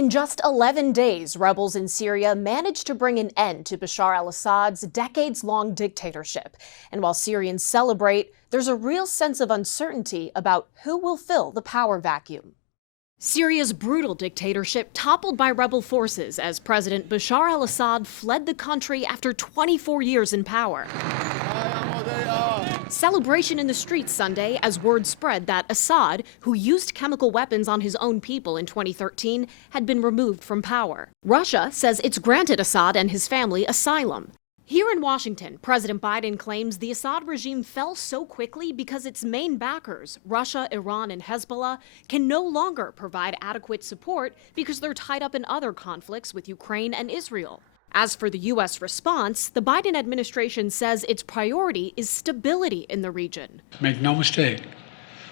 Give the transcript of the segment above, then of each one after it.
In just 11 days, rebels in Syria managed to bring an end to Bashar al-Assad's decades-long dictatorship. And while Syrians celebrate, there's a real sense of uncertainty about who will fill the power vacuum. Syria's brutal dictatorship toppled by rebel forces as President Bashar al-Assad fled the country after 24 years in power. Celebration in the streets Sunday as word spread that Assad, who used chemical weapons on his own people in 2013, had been removed from power. Russia says it's granted Assad and his family asylum. Here in Washington, President Biden claims the Assad regime fell so quickly because its main backers, Russia, Iran, and Hezbollah, can no longer provide adequate support because they're tied up in other conflicts with Ukraine and Israel. As for the U.S. response, the Biden administration says its priority is stability in the region. Make no mistake,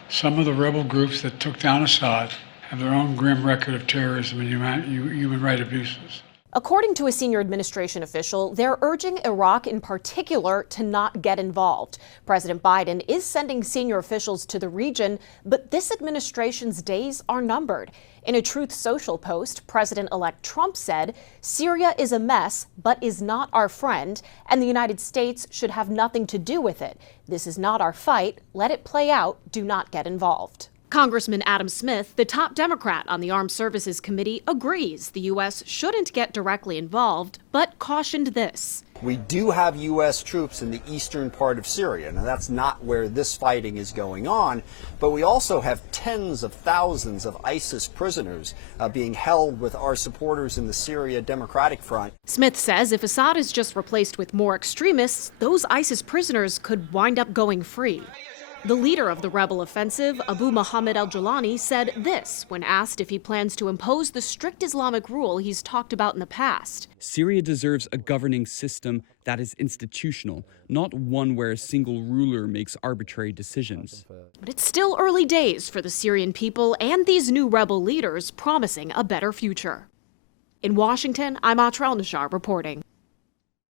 some of the rebel groups that took down Assad have their own grim record of terrorism and human rights abuses. According to a senior administration official, they're urging Iraq in particular to not get involved. President Biden is sending senior officials to the region, but this administration's days are numbered. In a Truth Social post, President-elect Trump said, "Syria is a mess, but is not our friend, and the United States should have nothing to do with it. This is not our fight. Let it play out. Do not get involved." Congressman Adam Smith, the top Democrat on the Armed Services Committee, agrees the U.S. shouldn't get directly involved, but cautioned this. We do have U.S. troops in the eastern part of Syria. Now, that's not where this fighting is going on, but we also have tens of thousands of ISIS prisoners being held with our supporters in the Syria Democratic Front. Smith says if Assad is just replaced with more extremists, those ISIS prisoners could wind up going free. The leader of the rebel offensive, Abu Muhammad al-Julani, said this when asked if he plans to impose the strict Islamic rule he's talked about in the past. Syria deserves a governing system that is institutional, not one where a single ruler makes arbitrary decisions. But it's still early days for the Syrian people and these new rebel leaders promising a better future. In Washington, I'm Atrel Nashar reporting.